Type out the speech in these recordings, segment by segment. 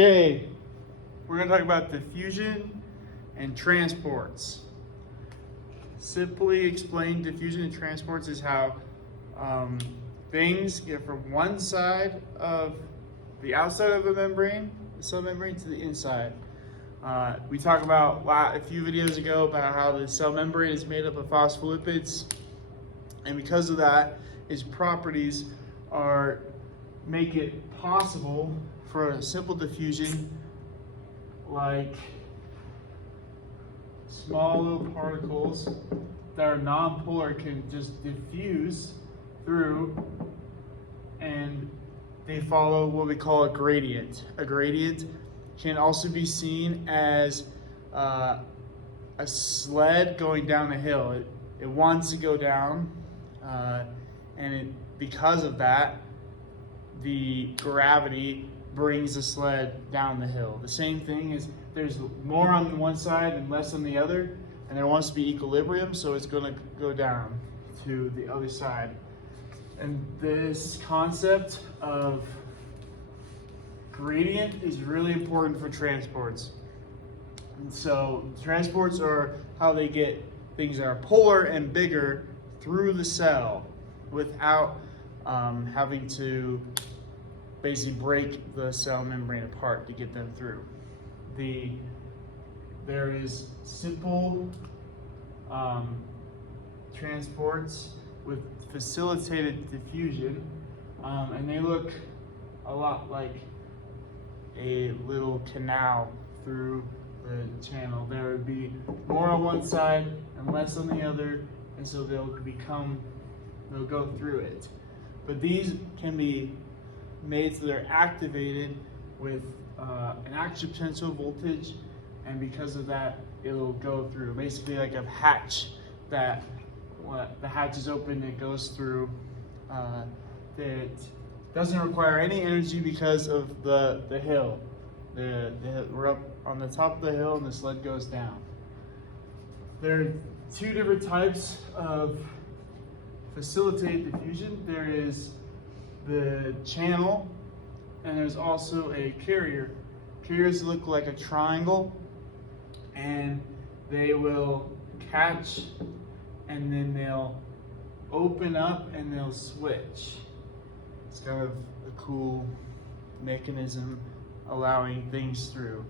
Okay, we're going to talk about diffusion and transports. Simply explained, diffusion and transports is how things get from one side of the outside of the membrane, the cell membrane, to the inside. We talked about a few videos ago about how the cell membrane is made up of phospholipids, and because of that, its properties make it possible for a simple diffusion, like small little particles that are non-polar can just diffuse through, and they follow what we call a gradient. A gradient can also be seen as a sled going down a hill. It wants to go down, because of that, the gravity brings the sled down the hill. The same thing is there's more on one side and less on the other, and there wants to be equilibrium, so it's going to go down to the other side. And this concept of gradient is really important for transports. And so transports are how they get things that are polar and bigger through the cell without having to basically break the cell membrane apart to get them through. There is simple transports with facilitated diffusion, and they look a lot like a little canal through the channel. There would be more on one side and less on the other, and so they'll go through it. But these can be made so they're activated with an action potential voltage, and because of that, it'll go through. Basically like a hatch that the hatch is open, it goes through. It doesn't require any energy because of the hill. We're up on the top of the hill and the sled goes down. There are two different types of facilitated diffusion. There is the channel, and there's also a carrier. Carriers look like a triangle, and they will catch, and then they'll open up and they'll switch. It's kind of a cool mechanism allowing things through.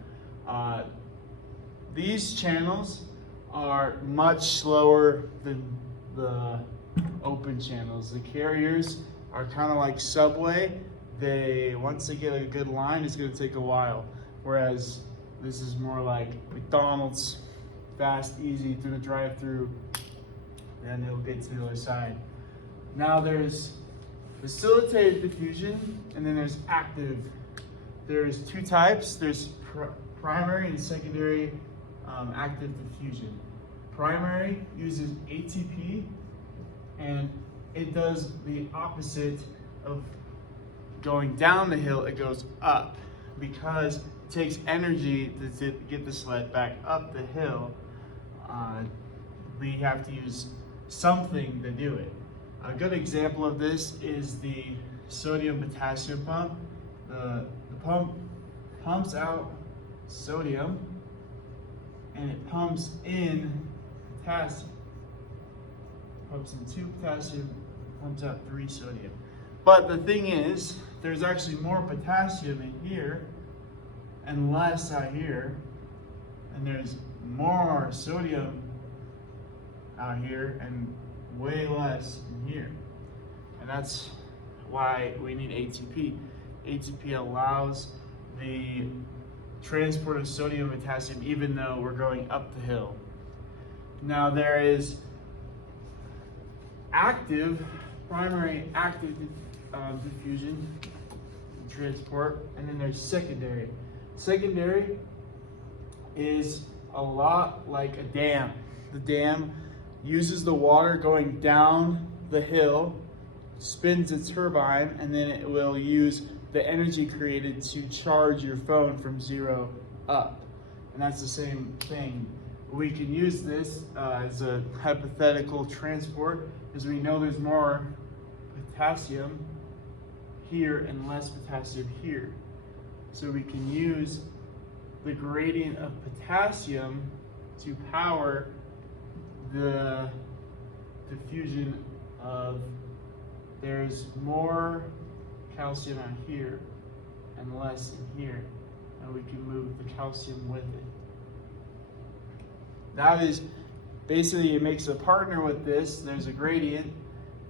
These channels are much slower than the open channels. The carriers are kind of like Subway. Once they get a good line, it's going to take a while. Whereas this is more like McDonald's, fast, easy through the drive-through, and it'll get to the other side. Now there's facilitated diffusion, and then there's active. There's two types. There's primary and secondary active diffusion. Primary uses ATP, and it does the opposite of going down the hill. It goes up because it takes energy to get the sled back up the hill. We have to use something to do it. A good example of this is the sodium-potassium pump. The pump pumps out sodium and it pumps in potassium. Pumps in 2 potassium, pumps out 3 sodium. But the thing is, there's actually more potassium in here and less out here, and there's more sodium out here and way less in here. And that's why we need ATP. ATP allows the transport of sodium and potassium even though we're going up the hill. Now there is primary active diffusion and transport, and then there's secondary. Secondary is a lot like a dam. The dam uses the water going down the hill, spins a turbine, and then it will use the energy created to charge your phone from 0 up. And that's the same thing. We can use this as a hypothetical transport, because we know there's more potassium here and less potassium here. So we can use the gradient of potassium to power the diffusion of, there's more calcium out here and less in here, and we can move the calcium with it. That is basically, it makes a partner with this. There's a gradient,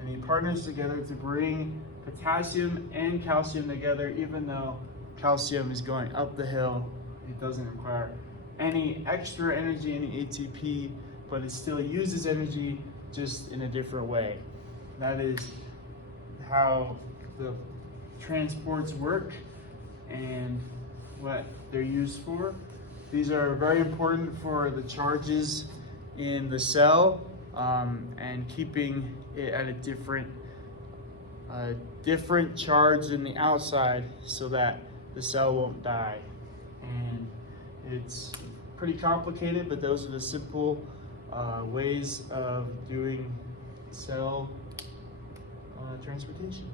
and he partners together to bring potassium and calcium together. Even though calcium is going up the hill, it doesn't require any extra energy, any ATP, but it still uses energy, just in a different way. That is how the transports work and what they're used for. These are very important for the charges in the cell, and keeping it at a different charge in the outside so that the cell won't die. And it's pretty complicated, but those are the simple ways of doing cell transportation.